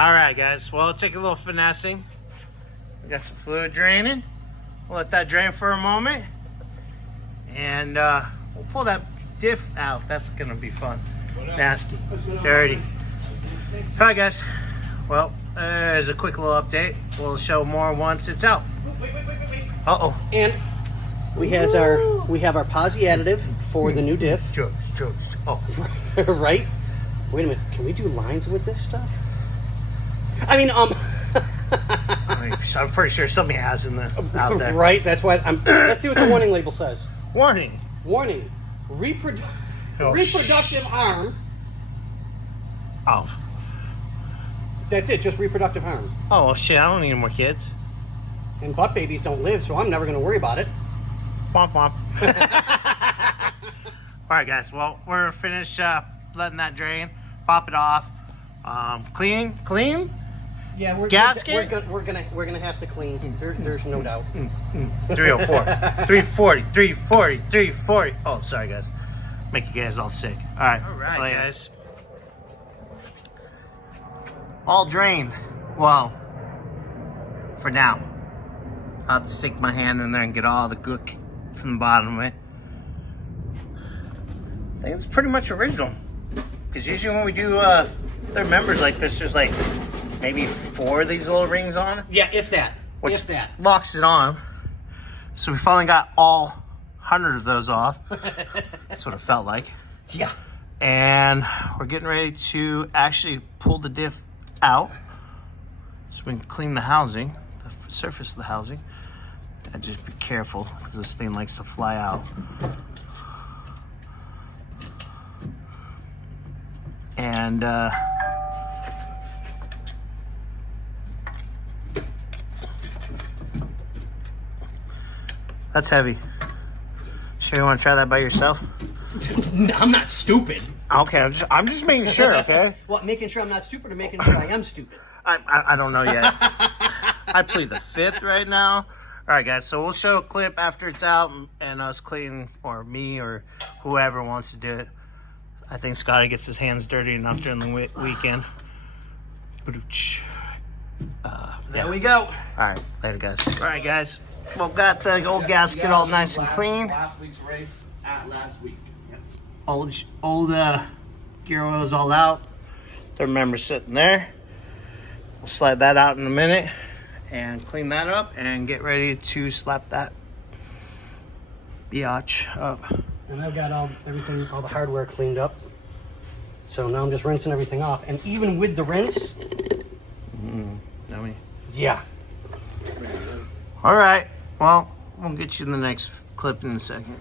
All right, guys. Well, take a little finessing. We got some fluid draining. We'll let that drain for a moment. And we'll pull that diff out. That's going to be fun. Nasty. Dirty. All right, guys. Well, there's a quick little update. We'll show more once it's out. Wait. Uh-oh. And we have our posi additive for the new diff. Jokes. Oh. Right? Wait a minute. Can we do lines with this stuff? I mean, I'm pretty sure somebody has in there out there. Right? That's why let's see what the warning label says. Warning. Reproductive harm. Oh. That's it, just reproductive harm. Oh, well, shit, I don't need more kids. And butt babies don't live, so I'm never going to worry about it. Womp womp. All right, guys. Well, we're finished letting that drain. Pop it off. Clean. Yeah, we're gasket. We're gonna have to clean. There's no doubt. 304, 340, 340. Oh, sorry, guys. Make you guys all sick. All right, guys. All drained. Well, for now. I'll have to stick my hand in there and get all the gook from the bottom of it. I think it's pretty much original. Because usually when we do their members like this, there's like maybe 4 of these little rings on. Yeah, if that. Locks it on. So we finally got all 100 of those off. That's what it felt like. Yeah. And we're getting ready to actually pull the diff out so we can clean the housing, the surface of the housing. And just be careful because this thing likes to fly out. And that's heavy. Sure you want to try that by yourself? No, I'm not stupid. Okay, I'm just making sure, okay? Well, making sure I'm not stupid or making sure I am stupid? I don't know yet. I plead the 5th right now. All right, guys, so we'll show a clip after it's out and us clean, or me or whoever wants to do it. I think Scotty gets his hands dirty enough during the weekend. There we go. All right, later, guys. All right, guys. Well, got the old gasket all nice and clean. Last week's race at last week. Yep. Old gear oil's all out. The member's sitting there. We'll slide that out in a minute and clean that up and get ready to slap that biatch up. And I've got all the hardware cleaned up. So now I'm just rinsing everything off. And even with the rinse, Yummy. yeah. All right. Well, we'll get you in the next clip in a second.